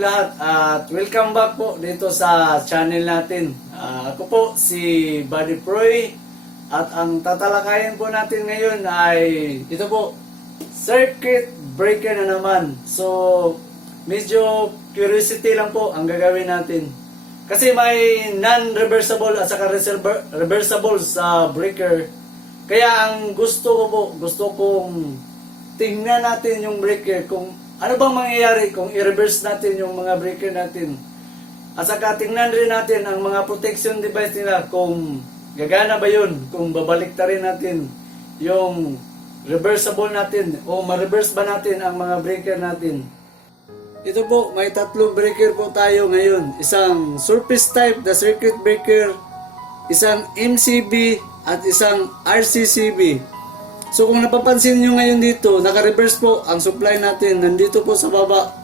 inyong lahat at welcome back po dito sa channel natin. Ako po si Buddy Proy at ang tatalakayin po natin ngayon ay ito po, circuit breaker na naman. So medyo curiosity lang po ang gagawin natin. Kasi may non-reversible at saka reversible sa breaker. Kaya ang gusto kong tingnan natin yung breaker kung ano bang mangyayari kung i-reverse natin yung mga breaker natin. At saka tingnan rin natin ang mga protection device nila kung gagana ba yun, kung babaliktarin natin yung reversible natin o ma-reverse ba natin ang mga breaker natin. Ito po, may tatlong breaker po tayo ngayon. Isang surface type na circuit breaker, isang MCB at isang RCCB. So kung napapansin nyo ngayon dito, naka-reverse po ang supply natin. Nandito po sa baba.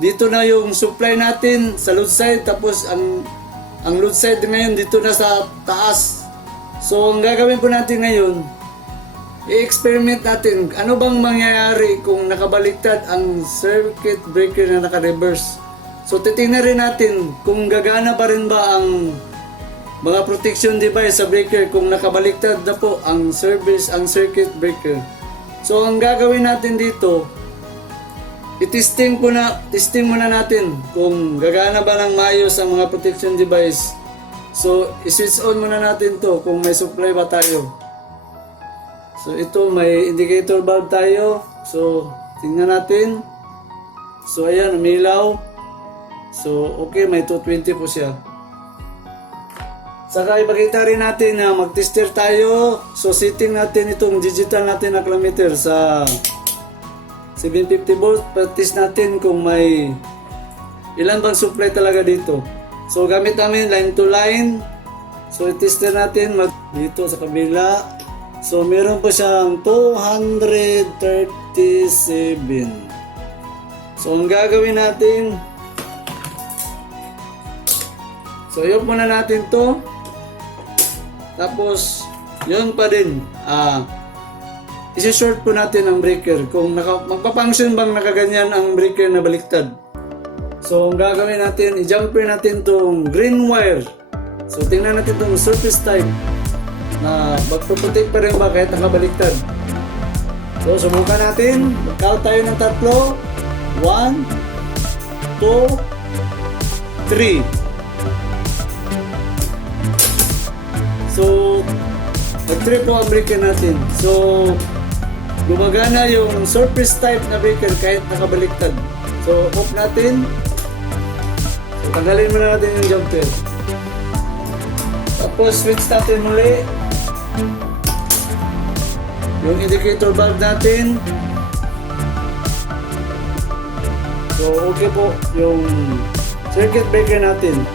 Dito na yung supply natin sa load side. Tapos ang load side ngayon dito na sa taas. So ang gagawin po natin ngayon, i-experiment natin. Ano bang mangyayari kung nakabaliktad ang circuit breaker na naka-reverse. So titingnan rin natin kung gagana pa rin ba ang mga protection device sa breaker kung nakabaliktad na po ang circuit breaker. So ang gagawin natin dito, testing muna natin kung gagana ba ng maayos ang mga protection device. So i-switch on muna natin to kung may supply ba tayo. So ito may indicator bulb tayo. So tingnan natin. So ayan, umilaw. So okay, may 220 po siya. Saka ipakita rin natin na mag-tester tayo. So setting natin itong digital natin accelerometer sa 750 volt. Test natin kung may ilan bang supply talaga dito. So gamit namin line to line. So i-tester natin dito sa kabila. So meron po siyang 237. So ang gagawin natin, so yun muna natin to. Tapos, yun pa din, isi-short po natin ang breaker kung magpa-function bang nakaganyan ang breaker na baliktad. So, ang gagawin natin, i-jumper natin tong green wire. So, tingnan natin tong surface type na magpo-protect pa rin ba kahit nakabaliktad. So, subukan natin. Mag-count tayo ng 3. 1, 2, 3. So, nag-trip po ang breaker natin. So, gumagana yung surface type na breaker kahit nakabaliktad. So, off natin. So, tanggalin muna natin yung jumper. Tapos, switch natin muli. Yung indicator bulb natin. So, okay po yung circuit breaker natin.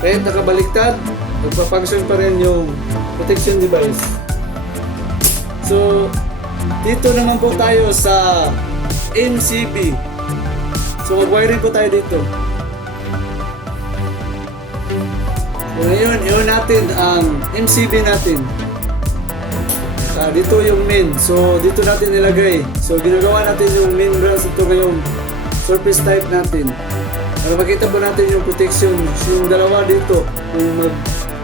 Kahit nakabaliktad, magpa-function pa rin yung protection device. So, dito naman po tayo sa MCB. So, mag-wiring po tayo dito. So, ngayon, iwan natin ang MCB natin. Dito yung main. So, dito natin nilagay. So, ginagawa natin yung main branch. Ito ngayong surface type natin. Para makita po natin yung protection. Yung dalawa dito.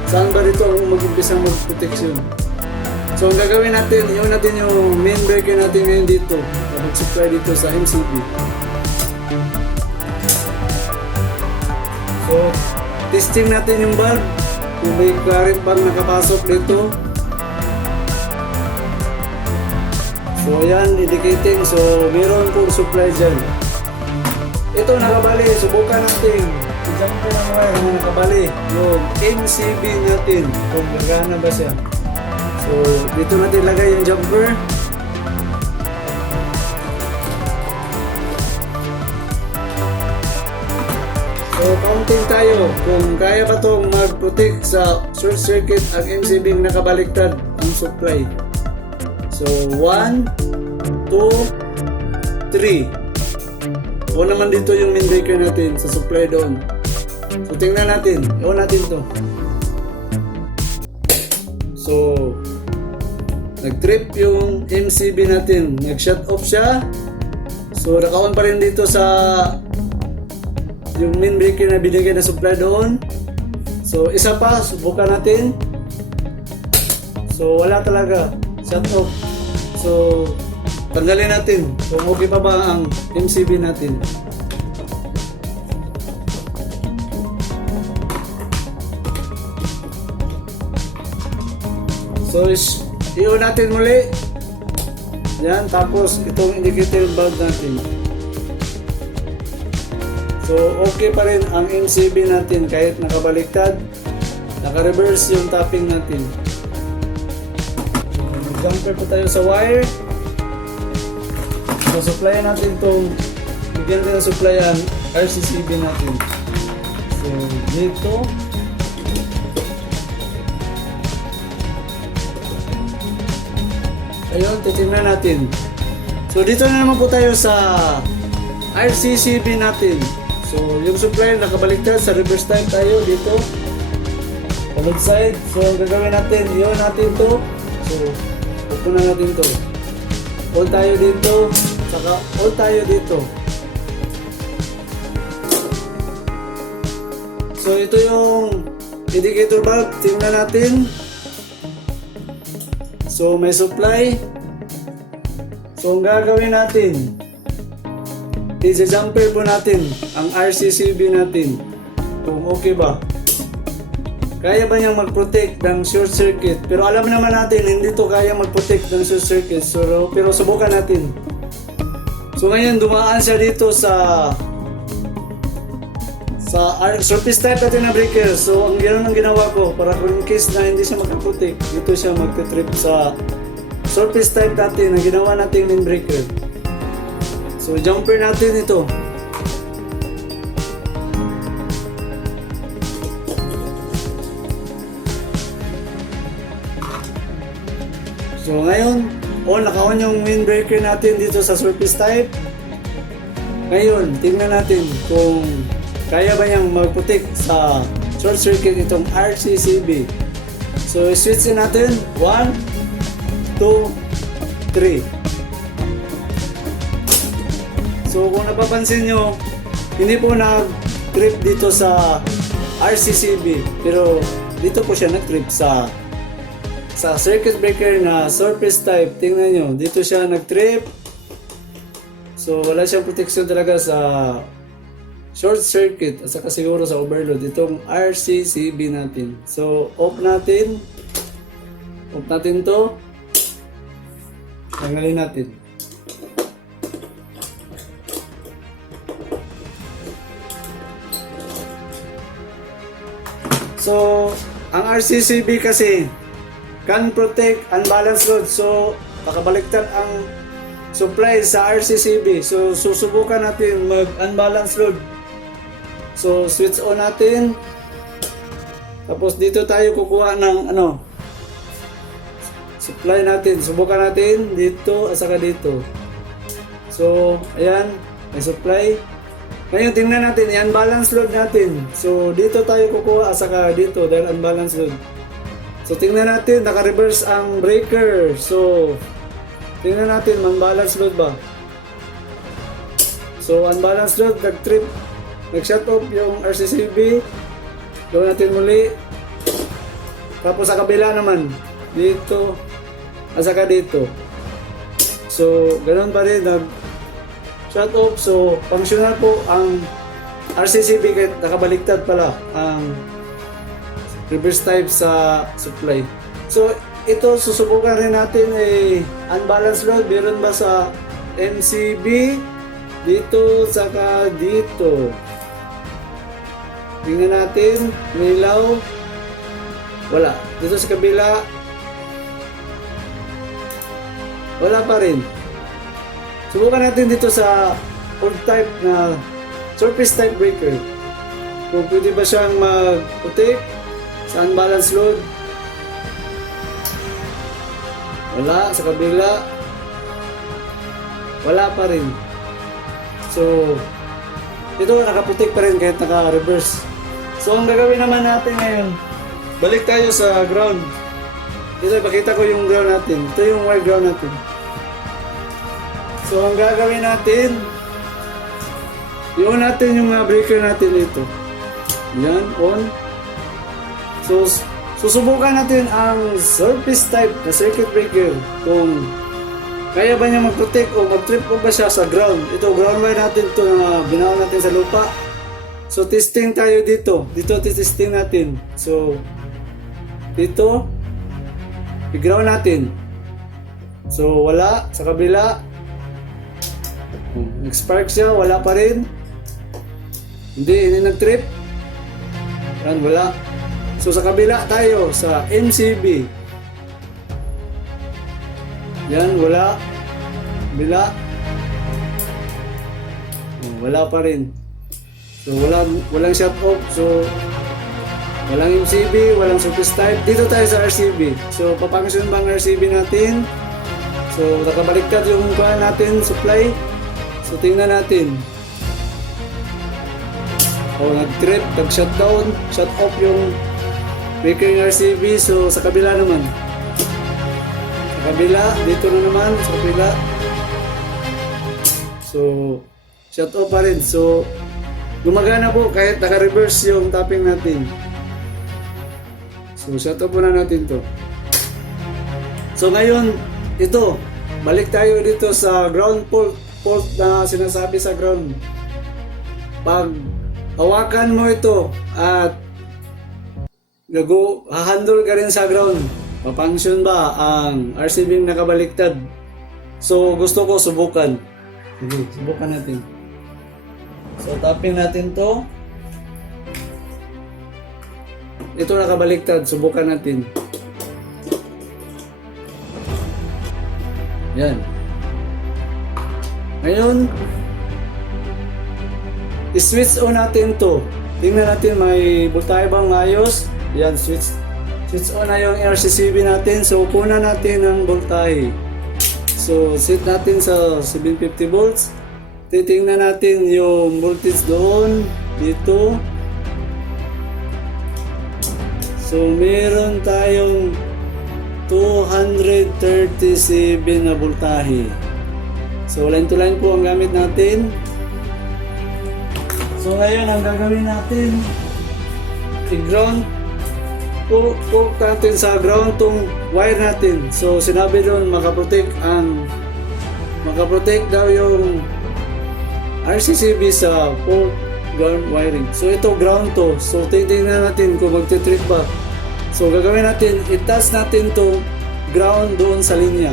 Saan ba dito ang mag-umpisang mag-protection? So, ang gagawin natin, iwan natin yung main breaker natin ngayon dito. Mag-supply dito sa MCB. So, testing natin yung bulb. Kung may current bang nakapasok dito. So, ayan, indicating. So, meron pong supply dyan. Ito, nakabali. Subukan natin. I-jumper ng wire na nakabali. Yung MCB natin. Kung gagana ba siya. So, dito natin lagay yung jumper. So, counting tayo. Kung kaya ba itong mag-protect sa short circuit ang MCB nakabaliktad ang supply. So, 1, 2, 3. O naman dito yung main breaker natin sa supply doon. So, tingnan natin. Iwan natin to. So, nag-trip yung MCB natin. Nag-shut off siya. So, naka-on pa rin dito sa yung main breaker na binigay na supply doon. So isa pa, subukan natin. So wala talaga, shut off. So tanggalin natin kung okay pa ba ang MCB natin. So i-on natin muli. Yan, tapos itong indicator bulb natin. So okay pa rin ang MCB natin kahit nakabaliktad, naka-reverse yung tapping natin. Jumper po tayo sa wire. So supplyan natin itong, bigyan natin ng supplyan RCCB natin. So dito. Ayun, titingnan natin. So dito na naman po tayo sa RCCB natin. So yung supply nakabaliktad, sa reverse type tayo dito. Follow side. So ang gagawin natin, i-on natin to. So open na natin to. On tayo dito, saka on tayo dito. So ito yung indicator bulb, tingnan natin. So may supply. So ang gagawin natin, i-jumper po natin ang RCCB natin kung okay ba. Kaya ba niyang mag-protect ng short circuit? Pero alam naman natin hindi to kaya mag-protect ng short circuit. So, pero subukan natin. So ngayon dumaan siya dito sa surface type natin na breaker. So ang ginawa ko para kung in case na hindi siya mag-protect, dito siya magte-trip sa surface type natin na ginawa natin main breaker. So jumper natin ito. So ngayon, naka-on yung main breaker natin dito sa surface type. Ngayon, tingnan natin kung kaya ba niyang mag-protect sa short circuit itong RCCB. So switch natin. 1, 2, 3. So kung napapansin nyo, hindi po nag-trip dito sa RCCB. Pero dito po siya nag-trip sa circuit breaker na surface type. Tingnan nyo, dito siya nag-trip. So wala siyang protection talaga sa short circuit at saka siguro sa overload itong RCCB natin. So off natin to, tanggalin natin. So ang RCCB kasi can protect unbalanced load. So nakabaliktad ang supply sa RCCB. So susubukan natin mag-unbalanced load. So switch on natin. Tapos dito tayo kukuha ng supply natin. Subukan natin dito at saka dito. So ayan, may supply. Ngayon tingnan natin, i-unbalance load natin. So dito tayo kukuha at saka dito dahil unbalanced load. So tingnan natin, naka-reverse ang breaker. So tingnan natin, unbalanced load ba? So unbalanced load, nag-trip, nag-shut off yung RCCB. Gawin natin muli. Tapos sa kabila naman, dito at saka dito. So ganoon pa rin, nag-shut off. So functional po ang RCCB kahit nakabaliktad pala ang reverse type sa supply. So ito susubukan rin natin unbalanced load. Meron ba sa MCB? Dito saka dito. Tingnan natin, may ilaw. Wala. Dito sa kabila, wala pa rin. Subukan natin dito sa old type na surface type breaker. Kung pwede ba siyang mag-protect sa unbalanced load. Wala. Sa kabila, wala pa rin. So ito nakaprotect pa rin kahit naka-reverse. So ang gagawin naman natin ngayon, balik tayo sa ground. Dito ipakita ko yung ground natin. Ito yung wire ground natin. So ang gagawin natin, i-on natin yung breaker natin dito. Yan, on. So, susubukan natin ang surface type na circuit breaker kung kaya ba niya mag-protect o mag-trip o ba siya sa ground. Ito, ground wire natin ito na binaon natin sa lupa. So, testing tayo dito. Dito, testing natin. So, dito, i-ground natin. So, wala. Sa kabila, nag-spark siya, wala pa rin. Hindi nag-trip. Yan, wala. So, sa kabila tayo, sa MCB. Yan, wala. Kabila. Wala pa rin. So, walang shut off. So, walang MCB, walang surface type. Dito tayo sa RCB. So, papangasun ba ang RCB natin? So, nakabaliktad yung kuha natin, supply. So, tingnan natin. Nag-trip, nag-shutdown, shut off yung breaker ng RCB. So, sa kabila naman. Sa kabila, dito na naman, sa kabila. So, shut off pa rin. So, gumagana po kahit naka-reverse yung tapping natin. So, shut off muna natin to. So, ngayon, ito, balik tayo dito sa ground fault na sinasabi sa ground. Pag hawakan mo ito at hahandle ka rin sa ground, papunction ba ang RCB nakabaliktad? So, gusto ko subukan. Sige, subukan natin. So, tapping natin to. Ito nakabaliktad. Subukan natin. Yan. Ngayon, i-switch on natin to. Tingnan natin may voltahe bang ayos. Yan, switch on na yung RCCB natin. So, punan natin ang voltahe. So, set natin sa 750 volts. Titingnan natin yung voltage doon, dito. So, meron tayong 237 na voltahe. So, line to line po ang gamit natin. So, ngayon ang gagawin natin, i-ground po natin sa ground tong wire natin. So, sinabi doon, makaprotect daw yung RCCB sa port ground wiring. So ito ground to. So titingnan natin kung magti-trip ba. So gagawin natin, itas natin to ground doon sa linya.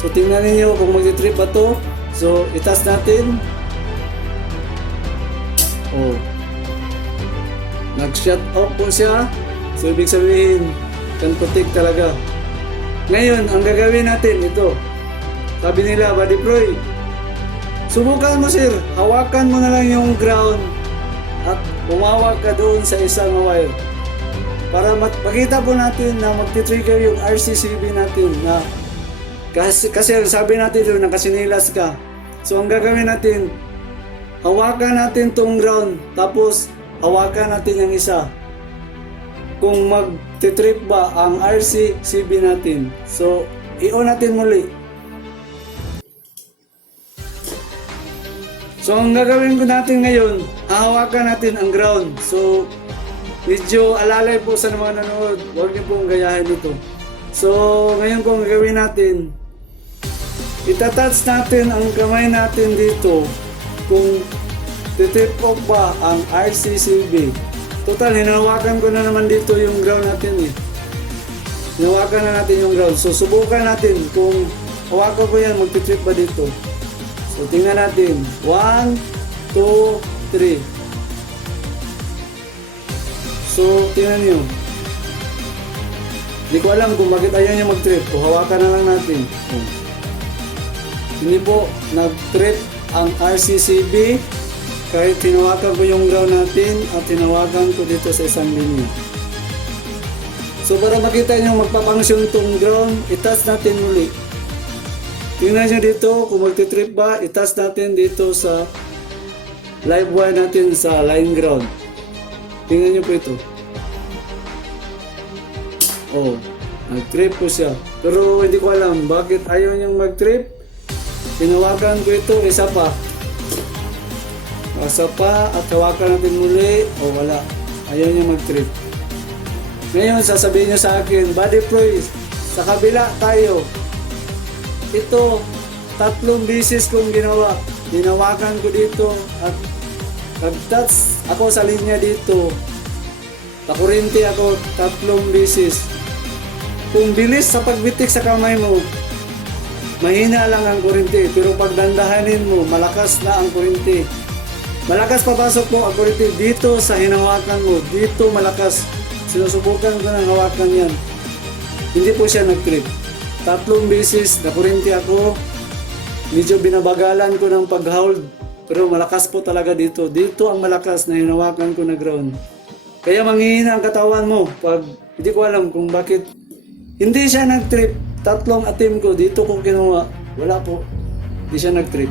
So tingnan niyo kung magti-trip ba to. So itas natin. Nag-shut off po siya. So ibig sabihin, can protect talaga. Ngayon, ang gagawin natin ito. Sabi nila, Buddy Proy, subukan mo sir, hawakan mo na lang yung ground at umawak ka doon sa isang wire para makita po natin na magti-trigger yung RCCB natin na kasi sabi natin doon nakasinilas ka. So ang gagawin natin, hawakan natin tong ground tapos hawakan natin yung isa kung magti-trip ba ang RCCB natin. So i-on natin muli. So, ang gagawin ko natin ngayon, hahawakan natin ang ground. So, medyo alalay po sa mga nanonood. Huwag niyo pong gayahin ito. So, ngayon kung gagawin natin, itatouch natin ang kamay natin dito kung titrip off ba ang RCCB. Total, hinawakan ko na naman dito yung ground natin eh. Hinawakan na natin yung ground. So, subukan natin kung hawakan ko yan, magtitrip ba dito. So, tingnan natin. 1, 2, 3. So, tingnan nyo. Hindi ko alam kung bakit ayaw niya mag-trip. O, hawakan na lang natin. Hindi po nag-trip ang RCCB kahit tinawakan ko yung ground natin at tinawakan ko dito sa isang linya. So, para makita nyo magpapangsyon itong ground, itas natin muli. Tingnan nyo dito kung magti-trip ba, itas natin dito sa live wire natin sa line ground. Tingnan nyo po ito. Nag-trip po siya. Pero hindi ko alam bakit ayaw niyang mag-trip. Tinawagan ko ito, isa pa. Pasa pa at hawakan natin muli o wala. Ayaw niya mag-trip. Ngayon, sasabihin niyo sa akin, Buddy Proy, sa kabila tayo. Ito, 3 beses kong ginawa. Hinawakan ko dito at nag-touch ako sa linya dito. Pakurinti ako 3 beses. Kung bilis sa pagbitik sa kamay mo, mahina lang ang kurinti. Pero pag dandahanin mo, malakas na ang kurinti. Malakas papasok mo ang kurinti dito sa hinawakan mo. Dito malakas. Sinusubukan ko ng hawakan yan. Hindi po siya nag-trip. 3 beses na kurinti ako. Medyo binabagalan ko ng pag-hold. Pero malakas po talaga dito. Dito ang malakas na hinawakan ko na ground. Kaya manghihina ang katawan mo. Pag hindi ko alam kung bakit hindi siya nag-trip. 3 attempt ko. Dito ko kinuha. Wala po. Hindi siya nag-trip.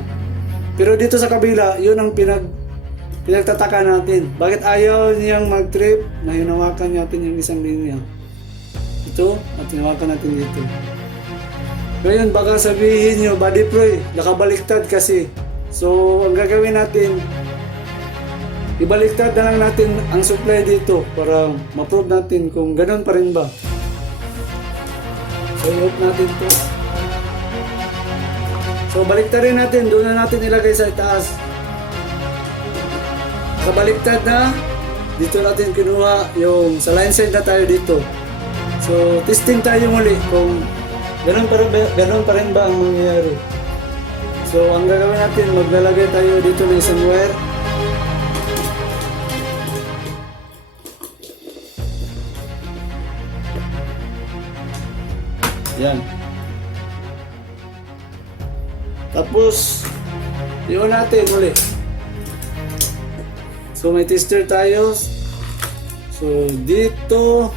Pero dito sa kabila, yun ang pinagtataka natin. Bakit ayaw niyang mag-trip na hinawakan natin yung isang linya? Ito, at hinawakan natin dito. Ngayon, baka sabihin nyo, Buddy Proy, nakabaliktad kasi. So, ang gagawin natin, ibaliktad na lang natin ang supply dito para ma-prove natin kung ganun pa rin ba. So, i-off natin to. So, baliktarin natin. Doon na natin ilagay sa itaas. Kabaliktad na, dito natin kinuha yung sa line side na tayo dito. So, testing tayo muli kung ganun pa rin ba ang mangyayari. So, ang gagawin natin, maglalagay tayo dito ng isang wire. Yan. Tapos, iwan natin muli. So, may tester tayo. So, dito.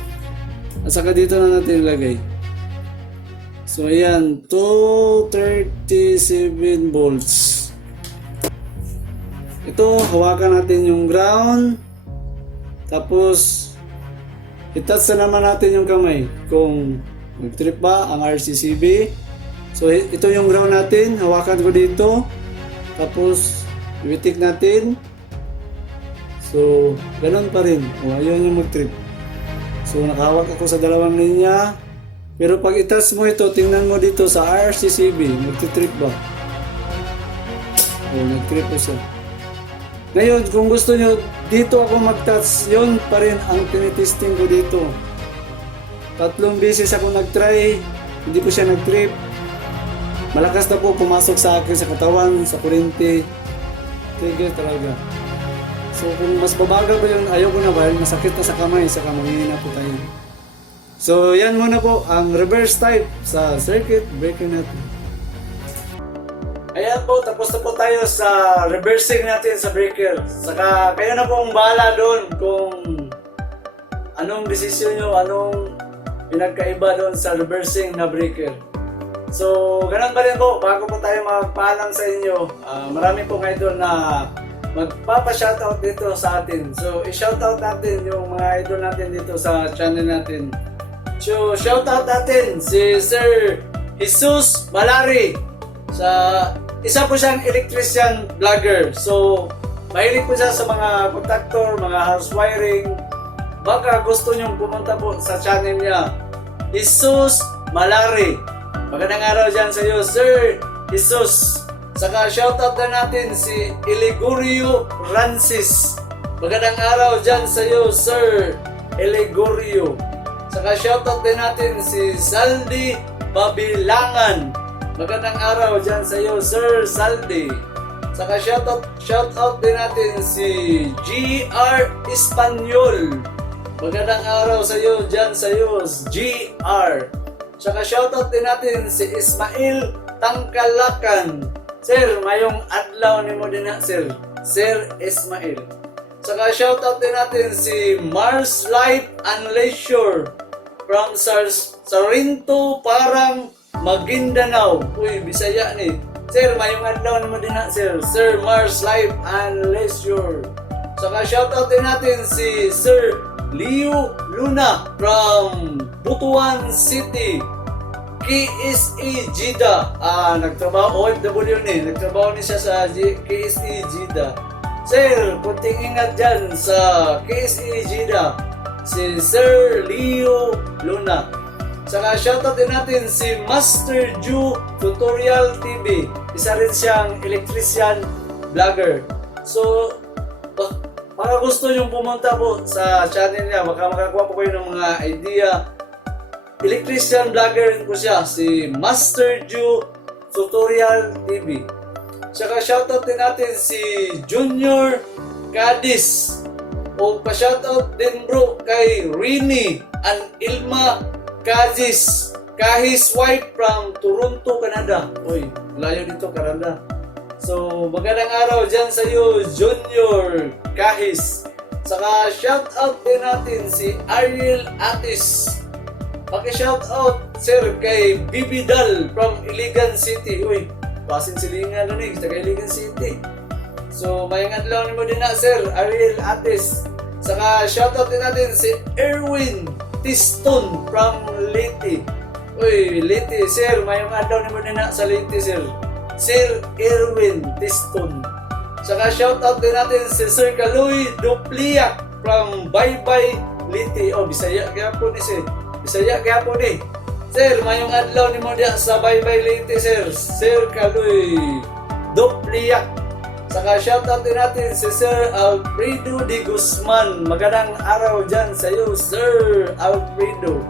At saka dito na natin ilagay. So, ayan. 237 volts. Ito, hawakan natin yung ground. Tapos, itas na naman natin yung kamay. Kung mag-trip ba ang RCCB. So, ito yung ground natin. Hawakan ko dito. Tapos, iwitik natin. So, ganun pa rin. O, ayaw niya mag-trip. So, nakahawak ako sa 2 linya. Pero pag itas mo ito, tingnan mo dito sa RCCB. Magti-trip ba? O, nag-trip po siya. Ngayon, kung gusto nyo, dito ako mag-touch. Yun pa rin ang tinitesting ko dito. 3 beses ako nag-try. Hindi po siya nag-trip. Malakas na po pumasok sa akin sa katawan, sa kuryente. Trigger talaga. So kung mas babagal pa yun, ayaw ko na ba, masakit na sa kamay, saka manghihina po tayo. So yan muna po ang reverse type sa circuit breaker natin. Ayan po, tapos na po tayo sa reversing natin sa breaker. Saka kayo na pong bahala doon kung anong desisyon nyo, anong pinagkaiba doon sa reversing na breaker. So, ganun pa rin po, bago po tayo magpaalam sa inyo, marami pong idol na magpapa-shoutout dito sa atin. So, i-shoutout natin yung mga idol natin dito sa channel natin. So, shoutout natin si Sir Jesus Malari. Isa po siyang electrician vlogger. So, mahilig po siya sa mga contactor, mga house wiring. Baka gusto nyong pumunta po sa channel niya. Jesus Malari. Magandang araw dyan sa iyo, Sir Jesus. Saka shoutout na natin si Eligorio Francis. Magandang araw dyan sa iyo, Sir Eligorio. Saka shoutout din natin si Saldi Babilangan. Magandang araw dyan sa iyo, Sir Saldi. Saka shoutout din natin si GR Espanyol. Magandang araw sa iyo dyan sa iyo, GR. Saka shoutout din natin si Ismail Tangkalakan. Sir, mayong adlaw ni mo din na, Sir. Sir Ismail. Saka shoutout din natin si Mars Life and Leisure from Sarinto, parang Maguindanao. Uy, Bisaya ni. Sir, mayong adlaw ni mo din na, Sir. Sir Mars Life and Leisure. Saka shoutout din natin si Sir Leo Luna from Butuan City. KSE Jeddah. Nagtrabaho, OFW ni. Nagtrabaho ni siya sa KSE Jeddah. Sir, kunting ingat dyan sa KSE Jeddah, si Sir Leo Luna. Saka shoutout din natin si Master Ju Tutorial TV. Isa rin siyang electrician vlogger. So, baka gusto nyo pumunta po sa channel niya, baka makakuha po kayo ng mga idea. Electrician vlogger rin po siya, si Master Ju Tutorial TV. Saka shoutout din natin si Junior Cadiz. O pa-shoutout din bro kay Rini and Ilma Kahis White from Toronto, Canada. Uy, layo dito, Canada. So, magandang araw dyan sa iyo, Junior Kahis. Saka shoutout din natin si Ariel Atis. Paki-shoutout, sir, kay Bibidal from Iligan City. Uy, pasin silingan nun sa Iligan City. So, mayang adlaw ni mo din na, sir, Ariel Atis. Saka shoutout din natin si Erwin Tiston from Leyte. Uy, Leyte, sir, mayang adlaw ni mo din na sa Leyte, sir. Sir Erwin Tiston. Saka shoutout din natin si Sir Kaloy Dupliak from Baybay, Leyte. Oh, Bisaya kaya po ni sir. Bisaya kaya po ni. Sir, mayong adlaw ni mo diya sa Baybay, Leyte, sir. Sir Kaloy Dupliak. Saka shoutout din natin si Sir Alfredo de Guzman. Magandang araw dyan sa iyo, Sir Alfredo.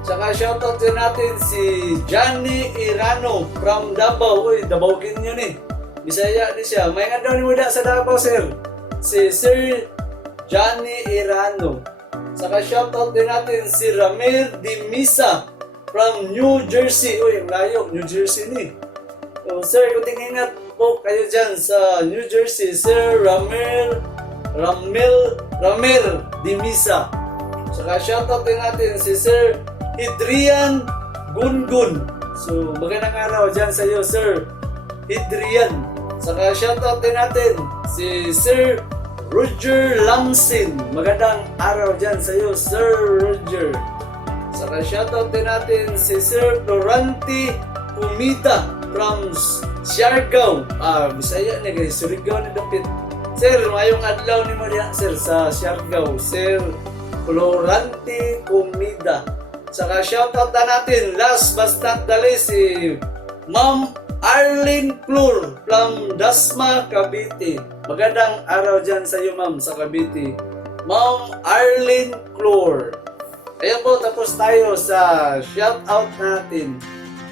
Saka shoutout din natin si Johnny Irano from Davao. Uy, Davao yun eh. Bisaya din siya. May nga daw ni Muda sa Davao, sir. Si Sir Johnny Irano. Saka shoutout din natin si Ramir Dimisa from New Jersey. Uy, layo, New Jersey ni. So, sir, kuting ingat po kayo dyan sa New Jersey, Sir Ramir Dimisa. Saka shoutout din natin si Sir Hidrian Gungun. So, magandang araw dyan sa iyo, Sir Hidrian. Saka shoutout din natin si Sir Roger Lamsin. Magandang araw dyan sa iyo, Sir Roger. Saka shoutout din natin si Sir Florante Kumita from Siargao. Bisaya na guys, Surigao na dapit. Sir, mayong adlaw ni mo diya, sir, sa Siargao. Sir Florante Kumida. Saka shoutout na natin, last but not the least, si Ma'am Arlene Flor from Dasma, Cavite. Magandang araw dyan sa iyo, ma'am, sa Cavite. Ma'am Arlene Flor. Ayan po, tapos tayo sa shoutout natin.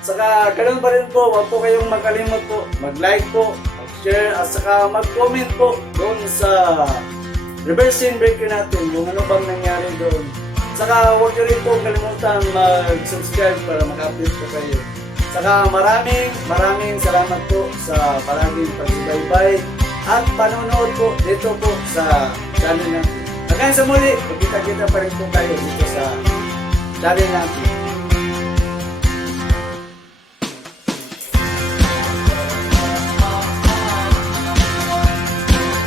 Saka ganun pa rin po, huwag po kayong makalimot po, mag-like po, mag-share, at saka mag-comment po doon sa reversing breaker natin, kung ano bang nangyari doon. Saka huwag nyo rin po kalimutan mag-subscribe para maka-update po kayo. Saka maraming salamat po sa palaging pagsubaybay at panonood po dito po sa channel natin. Hanggang sa muli, magkita-kita pa rin po tayo dito sa channel natin.